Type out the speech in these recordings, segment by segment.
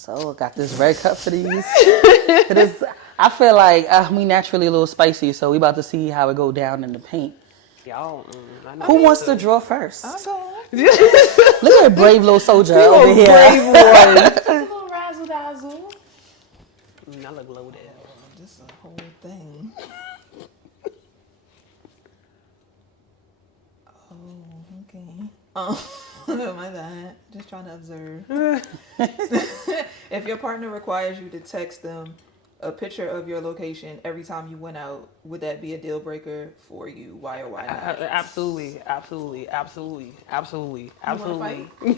So got this red cup for these. I feel like we naturally a little spicy, so we about to see how it go down in the paint. Y'all, Who wants to draw first? Look Look at a brave little soldier over here. brave one. Just a little razzle dazzle. I look loaded. This is a whole thing. Oh, okay. Oh, my bad. Just trying to observe. If your partner requires you to text them a picture of your location every time you went out, would that be a deal breaker for you? Why or why not? Absolutely. Fight?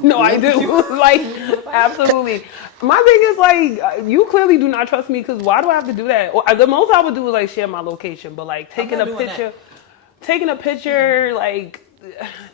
No, I do. Like, absolutely. My thing is like, you clearly do not trust me because why do I have to do that? The most I would do is like share my location, but like taking a picture, like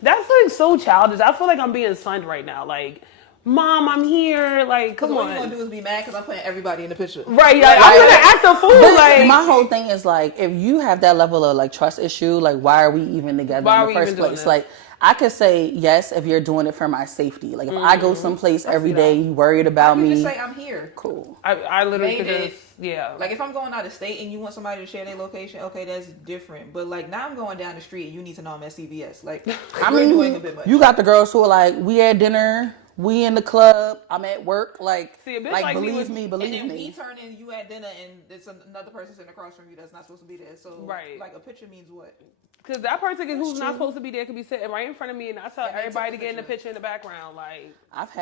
that's like so childish. I feel like I'm being sunned right now. Like, Mom, I'm here. Like, come on. What you gonna do is be mad because I'm putting everybody in the picture. Right, yeah. I'm gonna act a fool. Like, my whole thing is like, if you have that level of like trust issue, like why are we even together in the first place? Like, I could say yes if you're doing it for my safety. Like, if I go someplace every day and you worried about me, just say I'm here. Cool. I literally could just, yeah. Like, if I'm going out of state and you want somebody to share their location, okay, that's different. But like, now I'm going down the street and you need to know I'm at CVS. Like, I mean, doing a bit much. You got the girls who are like, we at dinner, we in the club, I'm at work. Like, see, like believe me. And then we turn in, you at dinner and it's another person sitting across from you that's not supposed to be there. So, like, a picture means what? Because that person who's not supposed to be there could be sitting right in front of me, and I tell everybody to get in the picture in the background. Like,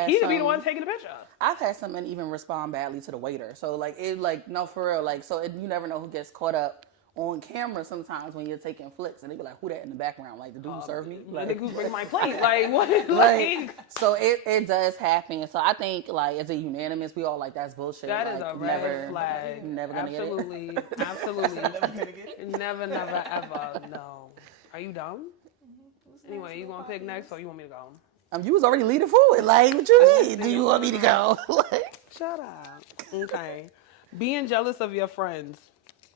he could be the one taking the picture. I've had someone even respond badly to the waiter. So like, it like, no, for real. Like, so you never know who gets caught up on camera sometimes when you're taking flicks, and they be like, who that in the background? Like, the dude who served me? Like, the dude who bring my plate? Like, what? Like, so it does happen. So I think, like, is it unanimous? We all like, that's bullshit. That is a red flag. Never gonna get it. Absolutely. Never, ever. No. Are you dumb? Anyway, you gonna pick next, or you want me to go? You was already leading forward. Like, what you mean? Do you want me to go? Like, shut up. Okay. Being jealous of your friends.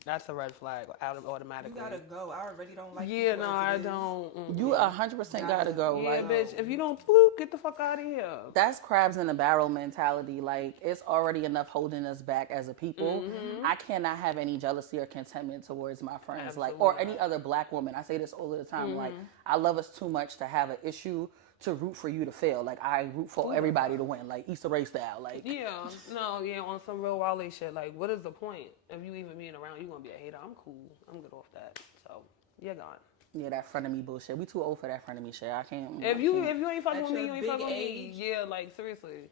That's a red flag automatically. You gotta go. I already don't like you. Yeah, no, I don't. You 100% gotta go. Yeah, like, bitch. If you don't, get the fuck out of here. That's crabs in a barrel mentality. Like, it's already enough holding us back as a people. Mm-hmm. I cannot have any jealousy or contentment towards my friends. Absolutely. Like, or any other black woman. I say this all the time. Like, I love us too much to have an issue to root for you to fail. Like, I root for everybody to win. Like, Easter race style. Like, on some real wildly shit. Like, what is the point of you even being around? You gonna be a hater? I'm cool. I'm good off that. So you're gone. Yeah, that front of me bullshit. We too old for that front of me shit. I can't. If you ain't fucking with me, you ain't fucking with me. Yeah, like, seriously,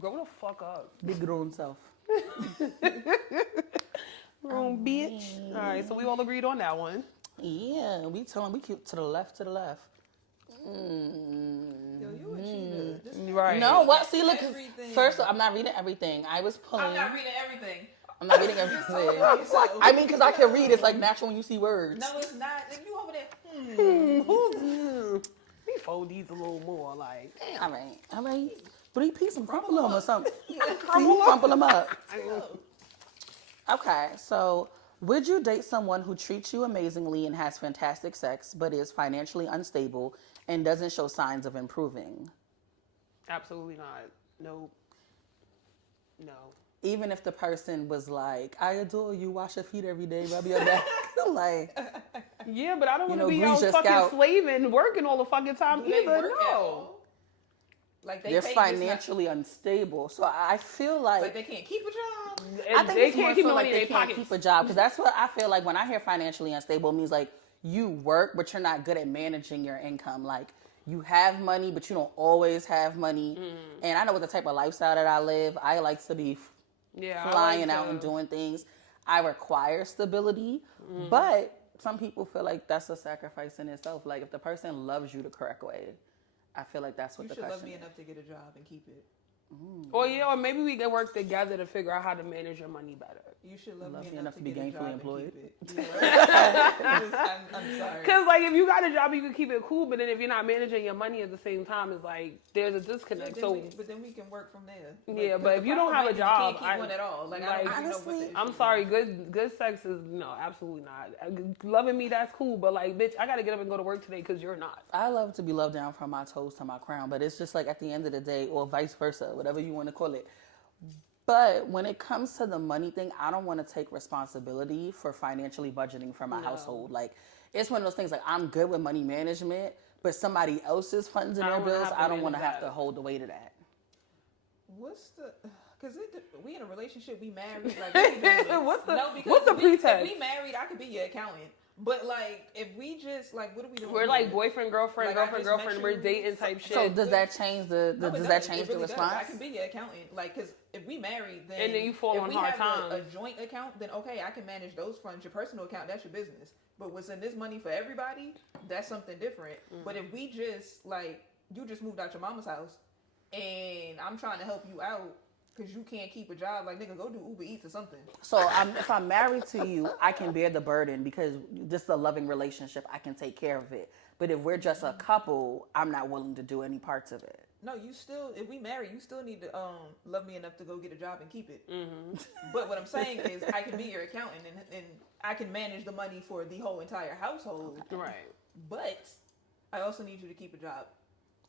grow the fuck up. Big grown self. Grown bitch. All right, so we all agreed on that one. Yeah, we keep to the left. Yo, you a cheater. Right. No, what? See, look. First, I'm not reading everything. I'm not reading everything. I'm not reading everything. I mean, because I can read. It's like natural when you see words. No, it's not. If you over there. We fold these a little more, like. Damn. All right. 3 pieces, some crumple them or something. Crumple them up. Okay, so would you date someone who treats you amazingly and has fantastic sex, but is financially unstable and doesn't show signs of improving? Absolutely not. Nope. No. Even if the person was like, I adore you, wash your feet every day, rub your back. Like, yeah, but I don't want to be out fucking slaving, working all the fucking time either. No. Like, they're financially unstable. So I feel like they can't keep a job. I think they can't keep money in their pockets. pockets. Keep a job, because that's what I feel like when I hear financially unstable. It means like you work, but you're not good at managing your income. Like, you have money, but you don't always have money. And I know what the type of lifestyle that I live. I like to be flying out and doing things. I require stability, but some people feel like that's a sacrifice in itself. Like, if the person loves you the correct way, I feel like that's what the question is. You should love me enough to get a job and keep it. Or maybe we can work together to figure out how to manage your money better. You should love me enough to be gainfully employed. I'm sorry. Because, like, if you got a job, you can keep it cool, but then if you're not managing your money at the same time, it's like there's a disconnect. But then we can work from there. Yeah, but if you don't have a job, you can't keep one at all. Like, honestly, I'm sorry. Good sex is no, absolutely not. Loving me, that's cool, but like, bitch, I gotta get up and go to work today because you're not. I love to be loved down from my toes to my crown, but it's just like at the end of the day, or vice versa, whatever you want to call it. But when it comes to the money thing, I don't want to take responsibility for financially budgeting for my household. Like, it's one of those things, like, I'm good with money management, but somebody else's funds and their bills, I don't want to have to hold the weight of that. What's the... Because we in a relationship, we married. Like, what's the if pretext? we married, I could be your accountant. But, like, if we just, like, what are we doing? We're like boyfriend, girlfriend, Like, girlfriend. We're dating type shit. So does that change the response? I can be your accountant. Like, because if we married, then... And then you fall on hard times. A joint account, then okay, I can manage those funds. Your personal account, that's your business. But what's in this money for everybody, that's something different. But if we just, like, you just moved out your mama's house, and I'm trying to help you out, because you can't keep a job, like, nigga, go do Uber Eats or something. So if I'm married to you, I can bear the burden because this is a loving relationship. I can take care of it. But if we're just a couple, I'm not willing to do any parts of it. No, you still, if we marry, you still need to love me enough to go get a job and keep it. Mm-hmm. But what I'm saying is I can be your accountant and I can manage the money for the whole entire household. Right. But I also need you to keep a job.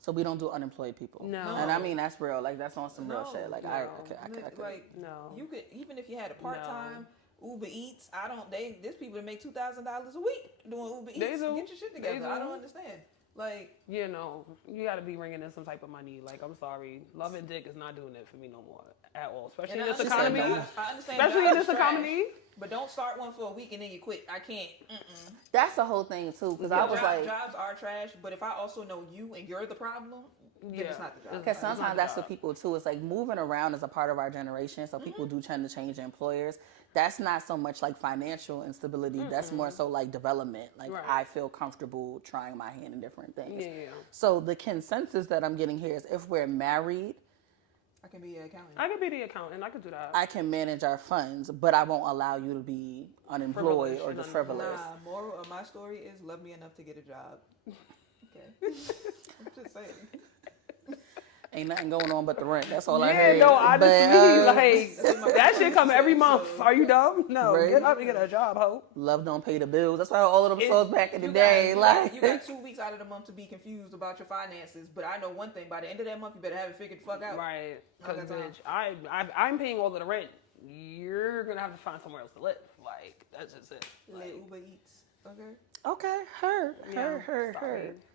So we don't do unemployed people. No. And I mean, that's real. Like, that's on some real shit. Like, I could. Like, no. You could, even if you had a part-time Uber Eats, there's people that make $2,000 a week doing Uber Eats. Get your shit together. I don't understand. Like, you know, you got to be bringing in some type of money. Like, I'm sorry, love and dick is not doing it for me no more at all. Especially in this economy. I understand. Especially in this economy. But don't start one for a week and then you quit. I can't. That's the whole thing too, because I was like, jobs are trash. But if I also know you and you're the problem, then it's not the job. Because sometimes that's what people too. It's like moving around is a part of our generation, so people do tend to change employers. That's not so much like financial instability. That's more so like development. Like, I feel comfortable trying my hand in different things. Yeah. So the consensus that I'm getting here is if we're married, I can be your accountant. I can be the accountant. I could do that. I can manage our funds, but I won't allow you to be unemployed or just frivolous. Nah, moral of my story is love me enough to get a job. Okay. I'm just saying. Ain't nothing going on but the rent. That's all I heard. Yeah, no, honestly, like, that shit come every month. Are you dumb? No, Right. get up and get a job, ho. Love don't pay the bills. That's why all of them shows back in the day. You got 2 weeks out of the month to be confused about your finances, but I know one thing: by the end of that month, you better have it figured the fuck out. Right? Because bitch, I'm paying all of the rent. You're gonna have to find somewhere else to live. Like, that's just it. Like, Uber Eats, okay? Okay, heard.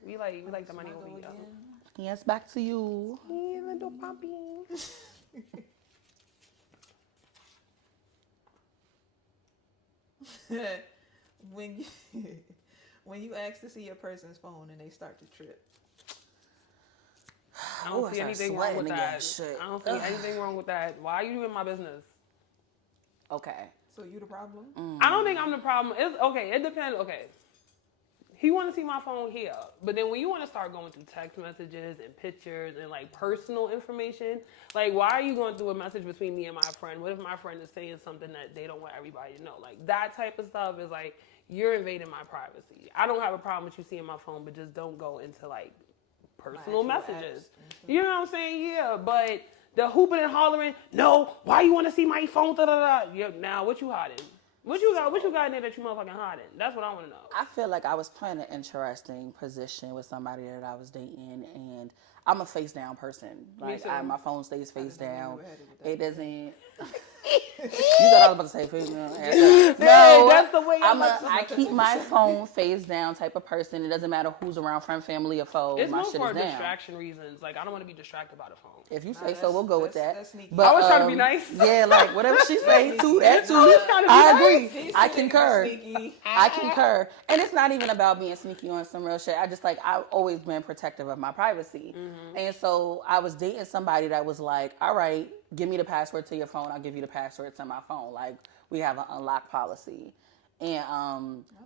We like the money over here. Yes, back to you. Hey, little puppy. when you ask to see a person's phone and they start to trip. I don't see anything wrong with that. I don't see anything wrong with that. Why are you doing my business? Okay. So you the problem? I don't think I'm the problem. It depends. Okay. He want to see my phone here. But then when you want to start going through text messages and pictures and like personal information, like why are you going through a message between me and my friend? What if my friend is saying something that they don't want everybody to know? Like that type of stuff is like, you're invading my privacy. I don't have a problem with you seeing my phone, but just don't go into like personal messages. You know what I'm saying? Yeah, but the hooping and hollering, no, why you want to see my phone? Yeah, now what you hiding? What you got in there that you motherfucking hiding? That's what I want to know. I feel like I was playing an interesting position with somebody that I was dating, and I'm a face down person. Like my phone stays face down. It doesn't. You thought I was about to say face down. No, that's the way I keep my phone face down type of person. It doesn't matter who's around, friend, family, or foe. It's my more shit for is down. distraction reasons. Like I don't want to be distracted by the phone. If you say so, we'll go with that. But I was trying to be nice. Yeah, like whatever she say, that too. I agree. I concur. I concur. And it's not even about being sneaky on some real shit. I've always been protective of my privacy. Mm-hmm. And so I was dating somebody that was like, all right, give me the password to your phone. I'll give you the password to my phone. Like we have an unlock policy. And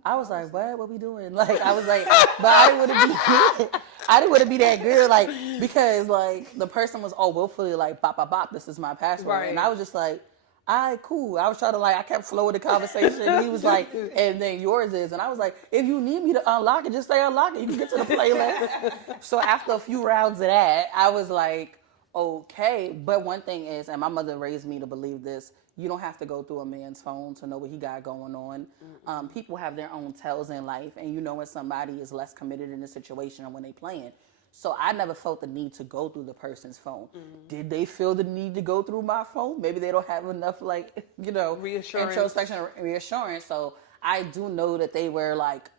I was like, what we doing? Like, I was like, but I didn't want to be that girl, like, because, like, the person was all willfully like, bop, bop, bop, this is my password. Right. And I was just like, all right, cool. I was trying to, like, I kept flowing the conversation. And he was like, and then yours is. And I was like, if you need me to unlock it, just say unlock it. You can get to the playlist. So after a few rounds of that, I was like, okay. But one thing is, and my mother raised me to believe this, you don't have to go through a man's phone to know what he got going on. People have their own tells in life, and you know when somebody is less committed in a situation or when they playing. So I never felt the need to go through the person's phone. Did they feel the need to go through my phone? Maybe they don't have enough, like, Reassurance. introspection or reassurance. So I do know that they were like,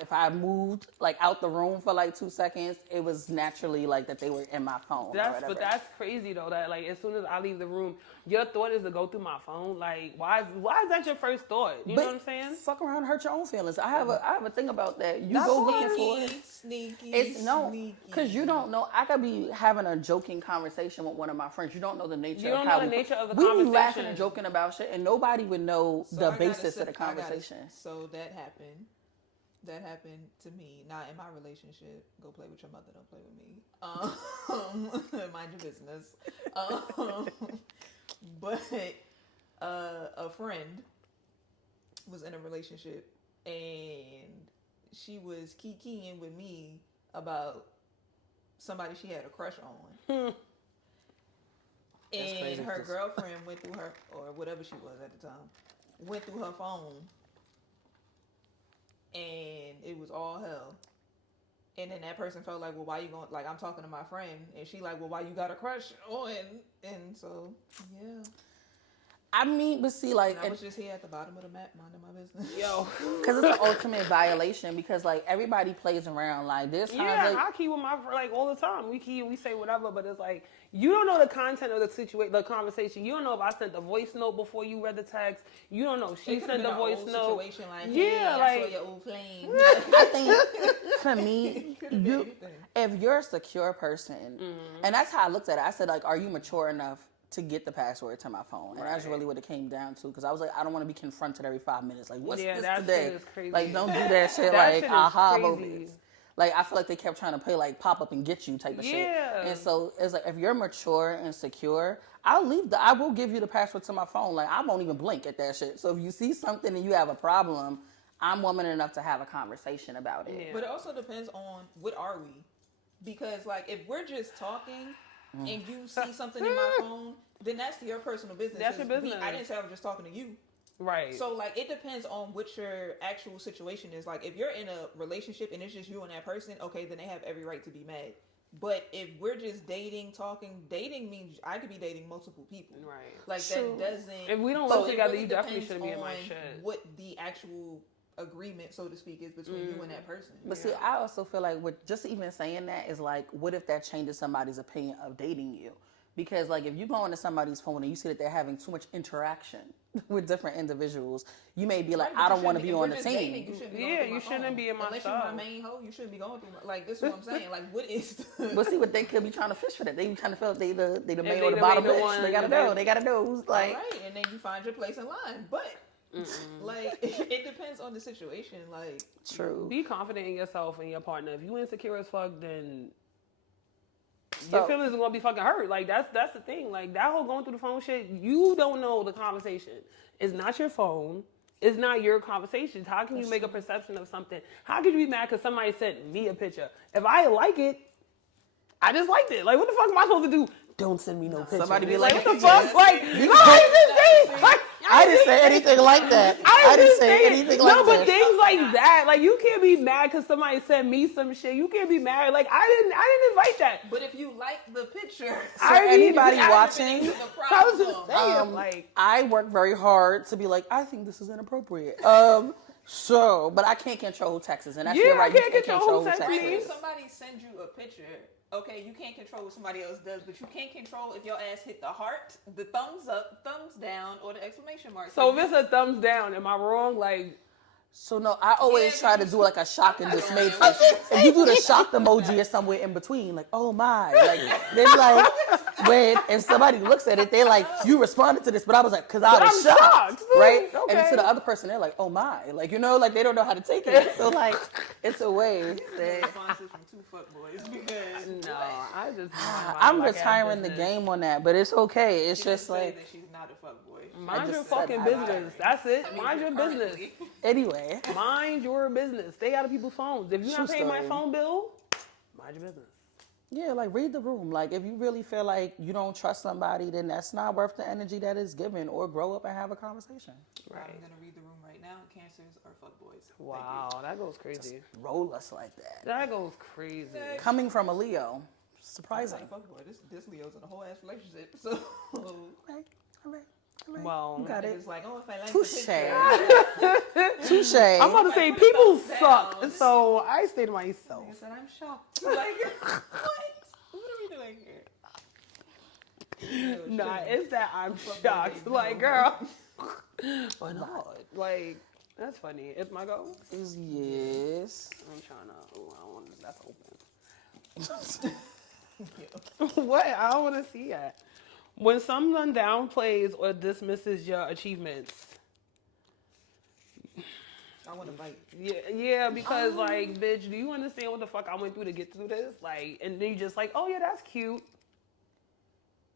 if I moved like out the room for like 2 seconds, it was naturally like that they were in my phone. But that's crazy though. That like as soon as I leave the room, your thought is to go through my phone. Like why is that your first thought? You know what I'm saying? Fuck around and hurt your own feelings. I have a thing about that. You go looking for it. Sneaky. Because you don't know. I could be having a joking conversation with one of my friends. You don't know the nature. You don't know the nature of the we conversation. be laughing and joking about shit, and nobody would know the basis of the conversation. So that happened. That happened to me, not in my relationship. Go play with your mother, don't play with me. Mind your business. But a friend was in a relationship and she was kikiing with me about somebody she had a crush on. And her girlfriend went through her, or whatever she was at the time, went through her phone. And it was all hell. And then that person felt like, well, why you going, like, I'm talking to my friend. And she like, well, why you got a crush on? And so, yeah. I mean, but see, like... And I was just here at the bottom of the map, minding my business. Yo. Because it's an ultimate violation. Because, like, everybody plays around. Like, there's times... Yeah, like, I key with my friend, like, all the time. We say whatever, but it's like, you don't know the content of the conversation. You don't know if I sent the voice note before you read the text. You don't know if she sent the voice note. Situation like, hey, I saw your old flame. I think, for me, if you're a secure person, and that's how I looked at it. I said, like, are you mature enough to get the password to my phone? And that's really what it came down to. Because I was like, I don't want to be confronted every 5 minutes. Like, what's this today? Shit is crazy. Like, don't do that shit like aha moments. Like, I feel like they kept trying to play like pop up and get you type of shit. And so it's like, if you're mature and secure, I will give you the password to my phone. Like, I won't even blink at that shit. So if you see something and you have a problem, I'm woman enough to have a conversation about it. Yeah. But it also depends on what are we? Because like, if we're just talking and you see something in my phone, then that's your personal business. That's your business. I didn't say I was just talking to you. Right. So, like, it depends on what your actual situation is. Like, if you're in a relationship and it's just you and that person, okay, then they have every right to be mad. But if we're just dating means I could be dating multiple people. Right. Like, that doesn't... If we don't live together, you definitely shouldn't be in my shit. What the actual agreement, so to speak, is between you and that person. But see, I also feel like with just even saying that is like, what if that changes somebody's opinion of dating you? Because, like, if you go into somebody's phone and you see that they're having too much interaction with different individuals, you may be like, I don't want to be on the team. You shouldn't be in my Unless stuff. you're my main hoe, you shouldn't be going through like, this is what I'm saying. Like, what is But see, what they could be trying to fish for that. They be trying to feel like they the main or the bottom bitch. They gotta know. They gotta know who's like... All right, and then you find your place in line. But, like, it depends on the situation. Like... True. Be confident in yourself and your partner. If you insecure as fuck, then... your feelings are gonna be fucking hurt. Like that's the thing. Like that whole going through the phone shit. You don't know the conversation. It's not your phone. It's not your conversations. How can you make a perception of something? How could you be mad because somebody sent me a picture? If I like it, I just liked it. Like what the fuck am I supposed to do? Don't send me no picture. Somebody be like, what the fuck? Like, I didn't say anything like that. I didn't say anything like that. No, but things like that, like you can't be mad because somebody sent me some shit. You can't be mad. Like I didn't invite that. But if you like the picture, so anybody watching, I was just saying, like I work very hard to be like, I think this is inappropriate. So, but I can't control texts, and that's your right. I can't control texts. If somebody sends you a picture, okay, you can't control what somebody else does, but you can control if your ass hit the heart, the thumbs up, thumbs down, or the exclamation mark. So if it's a thumbs down, am I wrong? Like, so no, I always try to do like a shock and dismay face. If you do the shocked emoji or somewhere in between, like, oh my, like they're like, if somebody looks at it, they're like, you responded to this, but I was like, because I was shocked, right? Okay. And to the other person, they're like, oh my, like like they don't know how to take it. So like, it's a way. Responses from two fuckboys because I'm retiring the game on that, but it's okay. It's just like that she's not a fuckboy. Mind your fucking business. That's it. Mind your business. Anyway. Mind your business. Stay out of people's phones. If you're not paying my phone bill, mind your business. Yeah, like read the room. Like if you really feel like you don't trust somebody, then that's not worth the energy that is given, or grow up and have a conversation. I'm gonna read the room right now. Cancers are fuckboys. Wow, that goes crazy. Roll us like that. That goes crazy. Coming from a Leo, surprising. Like, fuckboy. This Leo's in a whole ass relationship. So Okay, all right. Well, You got it. it's like, oh, if I like Touche. the picture. Touche. I'm about to say Put people thumbs suck, down. so I stay to myself. I said, I'm shocked. Like, what? What are we doing here? Yo, Nah, shit. it's that I'm Fuck shocked. baby, Like, no. girl. But no, like, that's funny. It's my go. Yes. I'm trying to. Oh, I don't want. That's open. What? I don't want to see that. When someone downplays or dismisses your achievements. I want to bite. Yeah, because like, bitch, do you understand what the fuck I went through to get through this? Like, and then you just like, oh yeah, that's cute.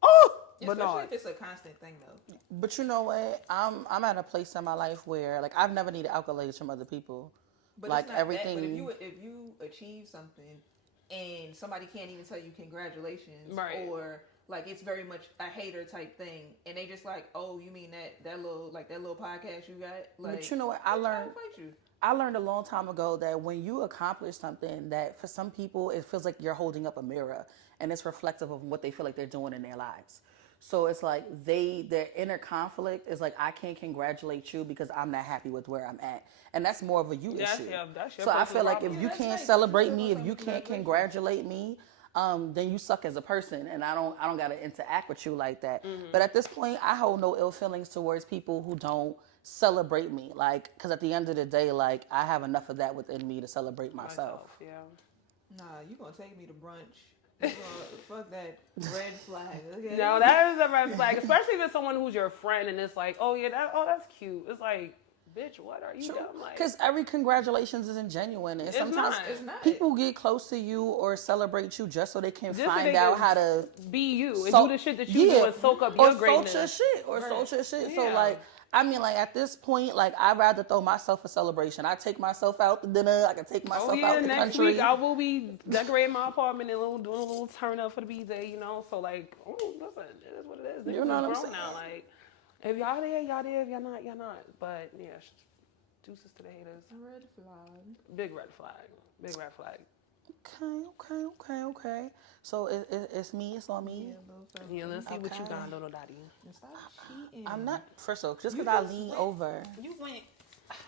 Oh, but Especially no. if it's a constant thing, though. But you know what? I'm at a place in my life where like I've never needed accolades from other people. But like it's not everything. That, but if you achieve something and somebody can't even tell you congratulations, Right. or like it's very much a hater type thing, and they just like, oh, you mean that little podcast you got? Like, But you know what? I learned a long time ago that when you accomplish something, that for some people it feels like you're holding up a mirror, and it's reflective of what they feel like they're doing in their lives. So it's like their inner conflict is like, I can't congratulate you because I'm not happy with where I'm at. And that's more of a you issue. That's your So I personal feel like problem. if you that's can't nice. celebrate You me, still if you want can't some congratulate me, then you suck as a person, and I don't gotta interact with you like that. Mm-hmm. But at this point, I hold no ill feelings towards people who don't celebrate me, like, because at the end of the day, like, I have enough of that within me to celebrate myself. Yeah. Nah, you gonna take me to brunch? You gonna fuck that red flag? Okay. No, that is a red flag, especially if it's someone who's your friend and it's like, oh yeah, that's cute. It's like, bitch, what are you doing? Like, Because every congratulations isn't genuine, and sometimes not. It's not. people get close to you or celebrate you just so they can Just so find they out can how to be you and so- do the shit that you do and soak up your greatness. Or soak your shit. So Yeah. like, I mean, like at this point, like I'd rather throw myself a celebration. I take myself out to dinner. I can take myself out the next country. week I will be decorating my apartment and doing a little turn up for the B-Day, you know? So like, listen, it is what it is. You know what I'm Niggas is saying? grown now. Like, if y'all there, y'all there. If y'all not, y'all not. But yeah, deuces to the haters. Red flag. Big red flag. Big red flag. Okay. So it's me. It's on me. Yeah, let's see what you Okay. got, little daddy. Stop cheating. I'm not. First of all, just because I lean over, You went.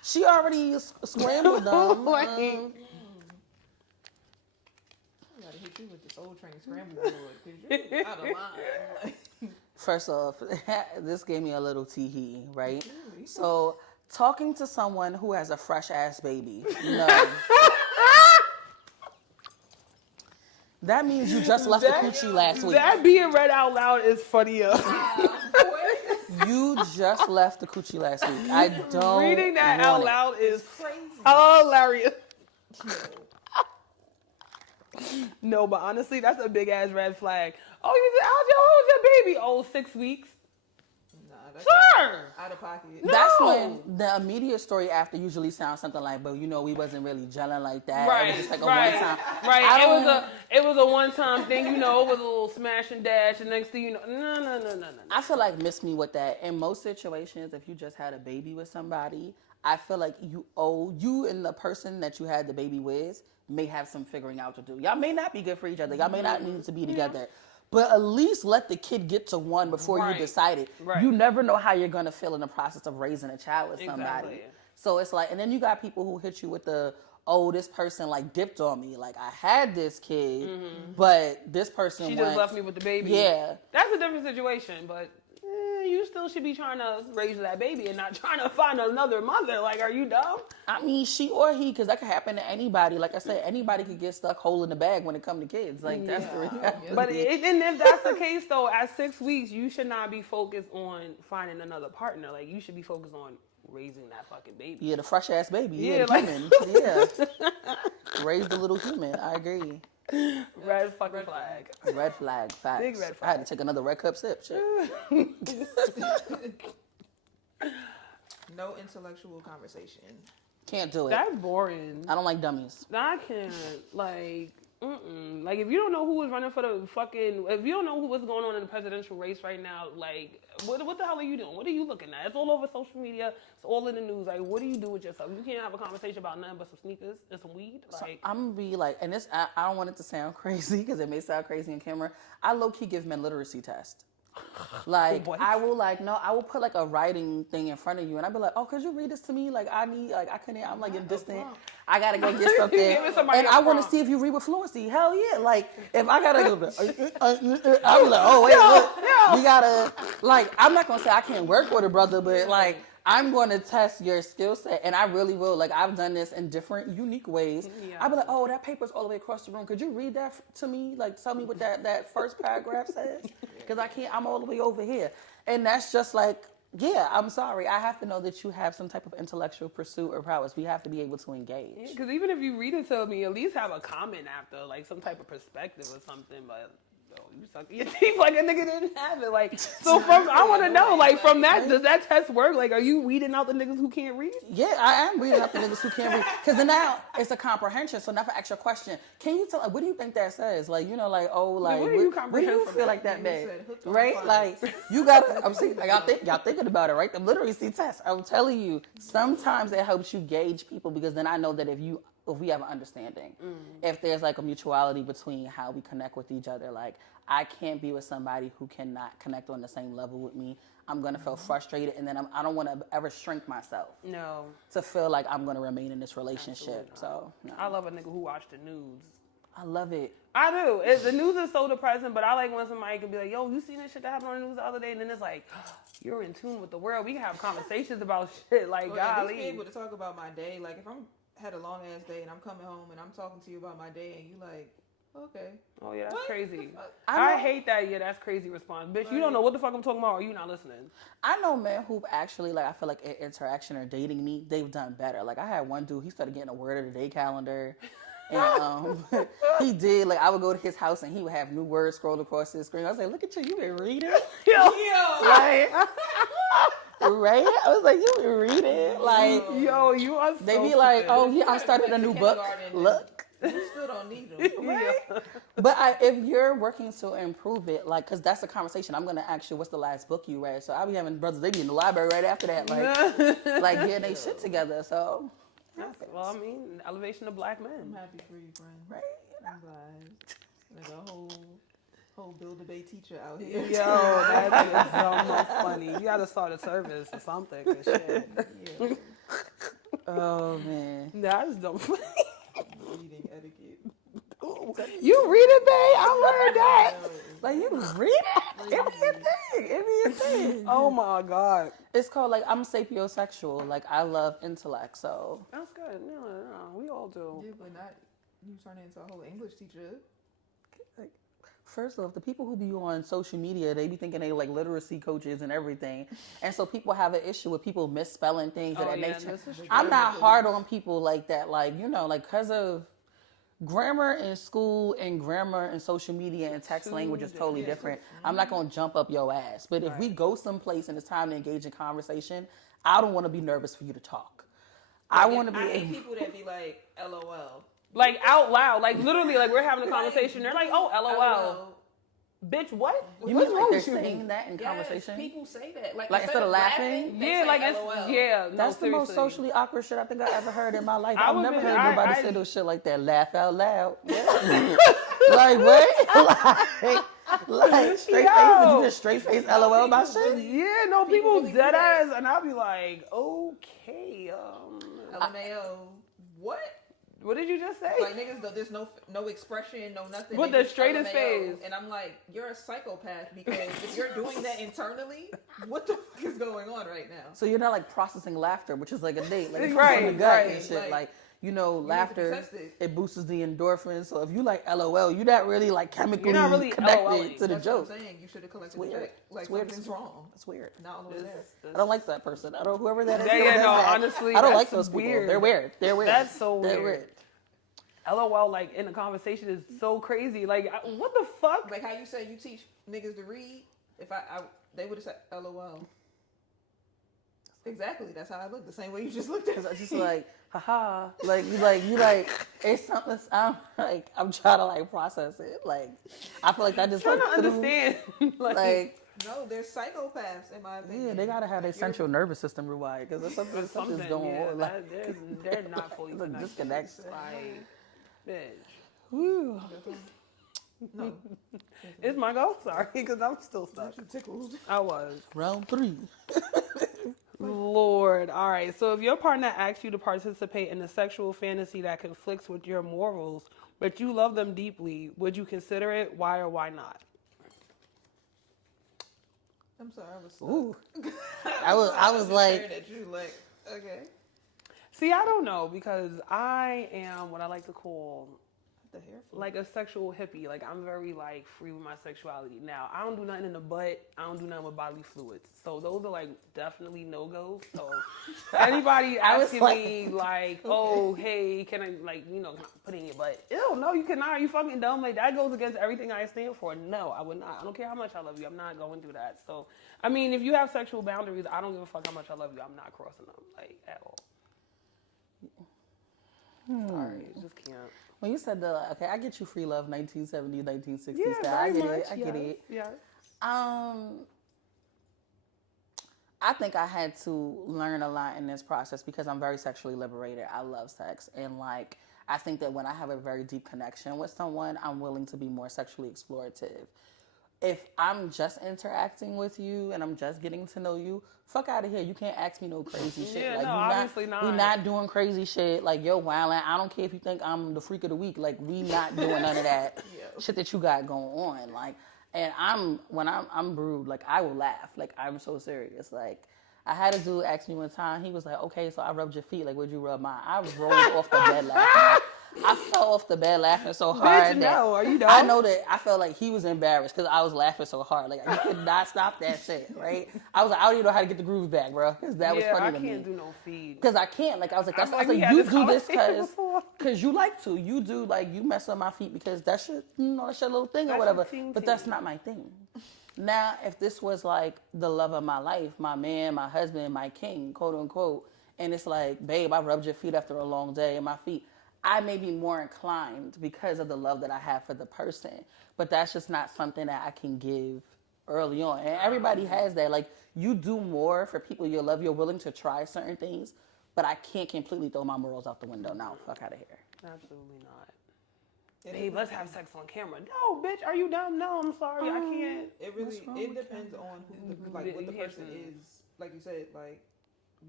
she already scrambled them. Like, I gotta hit you with this old train scramble board because you're out of line. First off, this gave me a little tee-hee, right? So, talking to someone who has a fresh-ass baby, no. That means you just left the coochie last week. that being read out loud is funnier. You just left the coochie last week. I don't Reading that want out it. loud is Crazy. hilarious. No, but honestly, that's a big ass red flag. Oh, how's your baby? Oh, 6 weeks. Nah, that's Sure. out of pocket. That's No. when the immediate story after usually sounds something like, but you know, we wasn't really gelling like that. Right, It was just like a right, one-time. right. I It don't- was a one-time thing, you know. It was a little smash and dash, and next thing you know, no. I feel like miss me with that. In most situations, if you just had a baby with somebody, I feel like you and the person that you had the baby with may have some figuring out to do. Y'all may not be good for each other. Y'all may not need to be together. But at least let the kid get to one before Right. you decide it. Right. You never know how you're going to feel in the process of raising a child with somebody. Exactly. So it's like, and then you got people who hit you with the, oh, this person like dipped on me. Like I had this kid, but this person She went, just left me with the baby. Yeah. That's a different situation, but you still should be trying to raise that baby and not trying to find another mother. Like, are you dumb? I mean, she or he, because that could happen to anybody. Like I said, anybody could get stuck holding the bag when it comes to kids. Like, that's the reality. But and if that's the case, though, at 6 weeks, you should not be focused on finding another partner. Like, you should be focused on raising that fucking baby. Yeah, the fresh ass baby. Yeah, Yeah, the like- human. Yeah. Raise the little human. I agree. Red fucking flag. Red flag, facts. Big red I had flag. to take another red cup sip. Shit. No intellectual conversation. Can't do it. That's boring. I don't like dummies. I can't. Like, Like, if you don't know who is running for the fucking, if you don't know what's going on in the presidential race right now, like, what the hell are you doing? What are you looking at? It's all over social media. It's all in the news. Like, what do you do with yourself? You can't have a conversation about nothing but some sneakers and some weed. Like, So I'm gonna be like, and this, I don't want it to sound crazy because it may sound crazy on camera. I low key give men literacy tests. Like, What? I will put like a writing thing in front of you, and I'll be like, oh, could you read this to me? Like, I couldn't, I'm like distant. I gotta go get something, and I want to see if you read with fluency. Hell yeah! Like, if I gotta go, I'll be like, oh wait, look, we gotta, like, I'm not gonna say I can't work with a brother, but like, I'm going to test your skill set, and I really will. Like, I've done this in different, unique ways. Yeah. I'll be like, oh, that paper's all the way across the room. Could you read that to me? Like, tell me what that first paragraph says? Because I can't, I'm all the way over here. And that's just like, yeah, I'm sorry. I have to know that you have some type of intellectual pursuit or prowess. We have to be able to engage. Because even if you read it to me, at least have a comment after, like some type of perspective or something. But you suck your teeth like a nigga didn't have it. Like, so I want to know, like, from that, does that test work? Like, are you weeding out the niggas who can't read? Yeah, I am weeding out the niggas who can't read. Because then now it's a comprehension. So now if I ask you a question, can you tell, what do you think that says? Like, you know, like, oh, like, what do you feel like that bad? Right? Like, you gotta, I'm saying, like, y'all thinking about it, right? The literacy test. I'm telling you, sometimes it helps you gauge people because then I know that if we have an understanding, if there's like a mutuality between how we connect with each other, like I can't be with somebody who cannot connect on the same level with me. I'm gonna feel frustrated, and then I don't want to ever shrink myself. No. To feel like I'm gonna remain in this relationship. So no. I love a nigga who watch the news. I love it. I do. The news is so depressing, but I like when somebody can be like, yo, you seen this shit that happened on the news the other day? And then it's like, you're in tune with the world. We can have conversations about shit. Like, golly. Be able to talk about my day. Like, if I'm had a long ass day and I'm coming home and I'm talking to you about my day and you like, okay. Oh yeah, that's crazy. I hate that. Yeah, that's crazy response. Bitch, you don't know what the fuck I'm talking about or you not listening. I know men who actually, like, I feel like in interaction or dating me, they've done better. Like, I had one dude, he started getting a word of the day calendar. And he did, like, I would go to his house and he would have new words scrolled across his screen. I was like, look at you been reading? Like, right? I was like, you been reading? Like, yo, you are so they be like, oh, yeah, I started a new book. Look. You still don't need them. Right? But if you're working to improve it, like, because that's a conversation, I'm going to ask you, what's the last book you read? So I'll be having brothers, they be in the library right after that, like getting they shit together, so. Well, I mean, elevation of black men. I'm happy for you, friend. Right? I'm glad. There's a whole Build a Bay teacher out here. Yo, that is so much funny. You gotta start a service or something. Cause shit. Yeah. Oh, man. That's dumb. Reading etiquette. You read it, babe? I learned that. Like, you read it? It be a thing. Oh my God. It's called, like, I'm sapiosexual. Like, I love intellect, so. That's good. No, we all do. Yeah, but not you turning into a whole English teacher. Like, first off, the people who be on social media, they be thinking they like literacy coaches and everything. And so people have an issue with people misspelling things of that nature. I'm not hard on people like that. Like, you know, like, because of grammar in school and grammar in social media and text language is totally different. I'm not going to jump up your ass. But if we go someplace and it's time to engage in conversation, I don't want to be nervous for you to talk. Like, I want to be... I hate people that be like, LOL. Like, out loud. Like, literally, like, we're having a conversation. They're like, oh, LOL. Bitch, what? You mean like they're saying that in conversation? People say that. Like instead of laughing? Yeah, like, LOL. yeah. That's the most socially awkward shit I think I ever heard in my life. I've never heard nobody say no shit like that. Laugh out loud. Like, what? Like straight face? Did you just straight face LOL my shit? Yeah, no, people dead ass. And I'll be like, okay. LMAO. What? What did you just say? Like, niggas, there's no expression, no nothing. With the straightest face. And I'm like, you're a psychopath because if you're doing that internally, what the fuck is going on right now? So you're not like processing laughter, which is like a date. Like, right, from the gut and shit. Like, you know, laughter, it boosts the endorphins. So if you like LOL, you're not really like chemically connected to the joke. That's what I'm saying. You should have collected the check. Like, something's wrong. It's weird. Not all there. I don't like that person. I don't, whoever that is. Yeah, no, honestly, I don't like those people. They're weird. That's so weird. They're weird. LOL, like, in a conversation is so crazy. Like, what the fuck? Like how you say you teach niggas to read. If they would have said LOL. Exactly. That's how I look. The same way you just looked at Cause I me. just like, haha, like you like, it's something. I'm trying to like process it. Like, I feel like that just I'm like trying to understand. like. No, they're psychopaths in my opinion. Yeah, they gotta have their Like, you're- central nervous system rewired because something's something, going yeah, on. Like, they're not fully it's a connected. disconnect. Like, bitch. Whew. No. It's my go? Sorry, because I'm still stuck. You tickled. I was. Round 3. Lord. All right. So if your partner asks you to participate in a sexual fantasy that conflicts with your morals, but you love them deeply, would you consider it? Why or why not? I'm sorry, I was stuck. Ooh. I was just like, staring at you like, okay. See, I don't know because I am what I like to call What the hair for? like a sexual hippie. Like I'm very like free with my sexuality. Now I don't do nothing in the butt. I don't do nothing with bodily fluids. So those are like definitely no goes. So anybody I was asking like- me like, oh hey, can I like put it in your butt? Ew, no, you cannot. Are you fucking dumb? Like that goes against everything I stand for. No, I would not. I don't care how much I love you. I'm not going through that. So I mean, if you have sexual boundaries, I don't give a fuck how much I love you. I'm not crossing them like at all. Sorry, just can't. when you said okay, I get you free love, 1970s, 1960s Yeah, style. I very get much. it. I get it. Yes. I think I had to learn a lot in this process because I'm very sexually liberated. I love sex. And like, I think that when I have a very deep connection with someone, I'm willing to be more sexually explorative. If I'm just interacting with you and I'm just getting to know you, fuck out of here. You can't ask me no crazy shit. Yeah, like, no, obviously not. We not doing crazy shit. Like, you're wilding. I don't care if you think I'm the freak of the week. Like, we not doing none of that shit that you got going on. Like, and when I'm brewed, like, I will laugh. Like, I'm so serious. Like, I had a dude ask me one time, he was like, okay, so I rubbed your feet. Like, would you rub mine? I rolled off the bed laughing. I fell off the bed laughing so hard. Bitch, no, are you dumb? I know that I felt like he was embarrassed because I was laughing so hard. Like, you could not stop that shit, right? I was like, I don't even know how to get the groove back, bro. Because that was funny to me. I can't do no feed. Because I can't. Like, I was like, that's I like we had you this do this conversation before. because you like to. You do, like, you mess up my feet because that's your, that's your little thing or That's whatever. your ting But that's ting. not my thing. Now, if this was like the love of my life, my man, my husband, my king, quote unquote, and it's like, babe, I rubbed your feet after a long day and my feet, I may be more inclined because of the love that I have for the person. But that's just not something that I can give early on. And everybody has that. Like, you do more for people you love. You're willing to try certain things. But I can't completely throw my morals out the window. No, fuck out of here. Absolutely not. Babe, let's have sex on camera. No, bitch, are you dumb? No, I'm sorry, I can't. It really depends on who what the person is. Like you said, like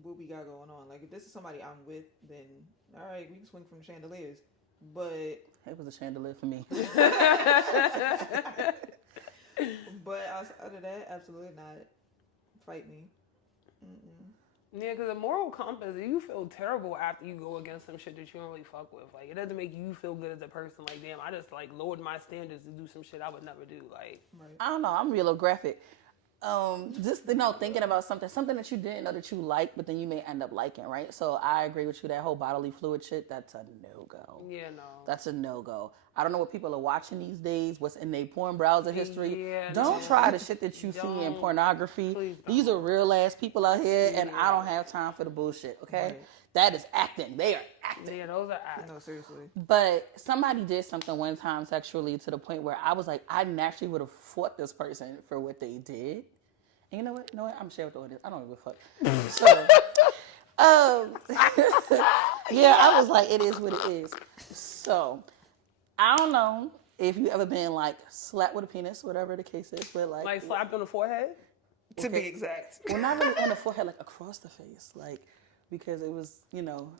what we got going on. Like if this is somebody I'm with, then all right, we can swing from chandeliers. But It was a chandelier for me. but outside of that, absolutely not. Fight me. Yeah, because a moral compass, you feel terrible after you go against some shit that you don't really fuck with. Like, it doesn't make you feel good as a person. Like, damn, I just, like, lowered my standards to do some shit I would never do. Like, I don't know. I'm real graphic. Just thinking about something that you didn't know that you like, but then you may end up liking, right? So I agree with you. That whole bodily fluid shit, that's a no-go. yeah, no. That's a no-go. I don't know what people are watching these days, what's in their porn browser history. Yeah, Don't try the shit that you see in Don't. pornography. Please These are real ass people out here, and I Yeah. don't have time for the bullshit, okay? Right. That is acting. They are acting. Yeah, those are acts. No, seriously. But somebody did something one time sexually to the point where I was like, I naturally would have fought this person for what they did. And you know what? I'm sharing with the audience. I don't give a fuck. So, yeah, I was like, it is what it is. So, I don't know if you ever been like slapped with a penis, whatever the case is, but Like, slapped on the forehead? To Okay. be exact. well, not really on the forehead, like across the face, like because it was,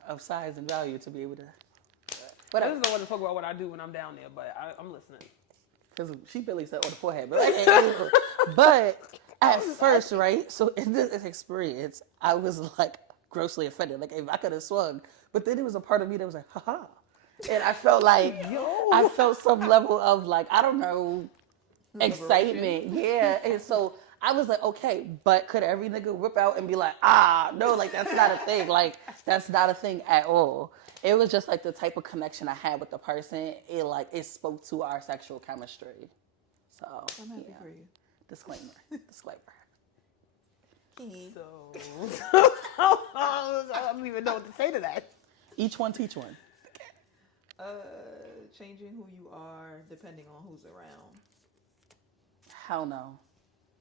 of size and value to be able to. I Whatever. just don't want to talk about what I do when I'm down there, but I'm listening. Because she barely said on the forehead, but at first, right? So in this experience, I was like grossly offended. Like if I could have swung, but then there was a part of me that was like, haha. And I felt like, I felt some level of like, I don't know, excitement. Yeah. And so I was like, okay, but could every nigga whip out and be like, no, like that's not a thing. Like that's not a thing at all. It was just like the type of connection I had with the person. It spoke to our sexual chemistry. So I'm happy for you. Disclaimer. So I don't even know what to say to that. Each one teach one. Changing who you are depending on who's around. Hell no.